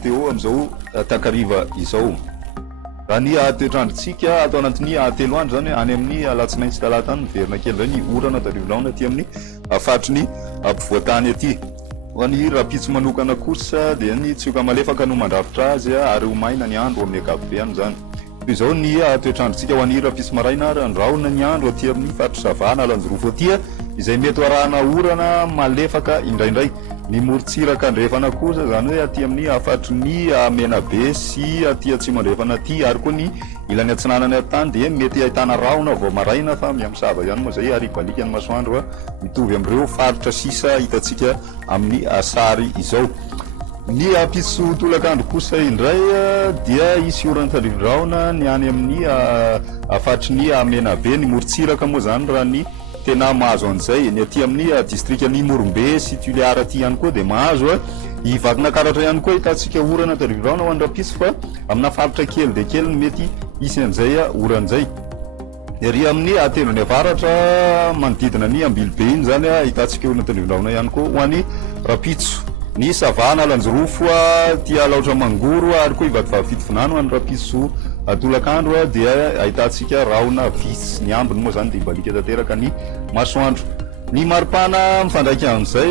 météo am'izao takariva izao. Raha ny toetrandrontsika atao anatin'ny telo andro zany any amin'ny alatsinainy sy talata any miverina kely zay ny orana tarivolana aty amin'ny fatriny ampovoantany aty. Ho an'ny rapitso manokana kosa dia ny tsioka malefaka no mandrafitra azy ary ho maina ny andro amin'ny ankapobeny zany. Toy izao ny toetrandrontsika ho an'ny rapitso maraina ary andraona ny andro aty amin'ny faritra Savana Lanjorofo aty izay mety arahana orana malefaka indraindray. Ny morontsiraka andrefana kosa zany hoe aty amin'ny fatrin'ny Menabe sy aty atsimandrefana aty ary koa ny ilany atsinanany an-tany dia mety ahitana rahona vao maraina fa miamsava ihany moa zay ary balika ny masoandro mitovy amin'ireo faritra sisa hitantsika amin'ny sary izao. Ny pitso tolakandro kosa indray dia isy orana tarivorahona ny any amin'ny fatrin'ny Menabe. Ny morontsiraka moa zany raha ny tena mahazo an'izay ny aty amin'ny distriktan'ny Morombe sy Tuliara aty ihany koa dia mahazo ivakina karatra ihany koa hitantsika orana tarivorahona ho an'rapitso fa amina faritra kely dia kely mety isy an'izay oran'izay. Ery amin'ny telony avaratra manodidina ny Ambilobe iny zany hitantsika orana tarivorahona ihany koa ho an'ny rapitso. Ny Savana Lanjorofo tia laotra Mangoro ary koa Ivatovavy Fitovinany ho an'ny rapitso tolakandro dia ahitantsika rahona visy ny ambiny moa zany dia balika tanteraka ny masoandro. Ny maripana mifandraiky amin'izay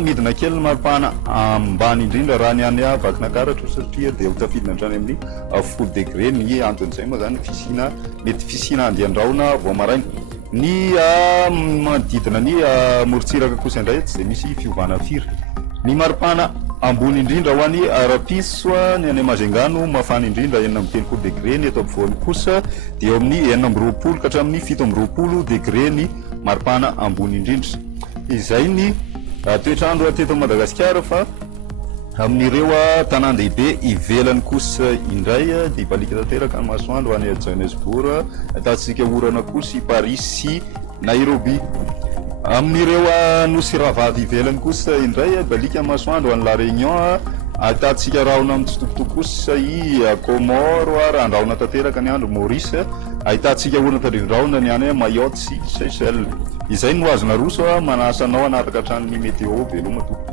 midina kely ny maripana ambany indrindra raha ny any vakina karatra satria dia ho tafidina hatrany amin'ny 10 degré ny anton'izay moa zany fisina mety fisina andehan-drahona vao maraina. Ny manodidina ny morontsiraka kosa indray tsy dia misy fiovana firy. Ny maripana ambony indrindra ho an'ny rapitso ny any Majengano mafana indrindra 9 degré ny eto ampovoany kosa dia eo amin'ny 9 ka hatramin'ny 7 degré ny maripana ambony indrindra. Izay ny toetrandro teto Madagasikara fa amin'ireo tanan-dehibe ivelany kosa indray dia balika tanteraka ny masoandro any Johannesburg ahitantsika orana kosa i Paris sy Nairobi. Amin'ireo nosy ravavy ivelany kosa indray balika masoandro any La Réunion ahitantsika rahona mitsitokotoko kosa i Comore ary andrahona tanteraka ny andro Maurice ahitantsika orana tarivorahona ny any Mayotte sy Seychelles. Izay no azona roso manasa anao anaraka hatrany météo veloma tompoko.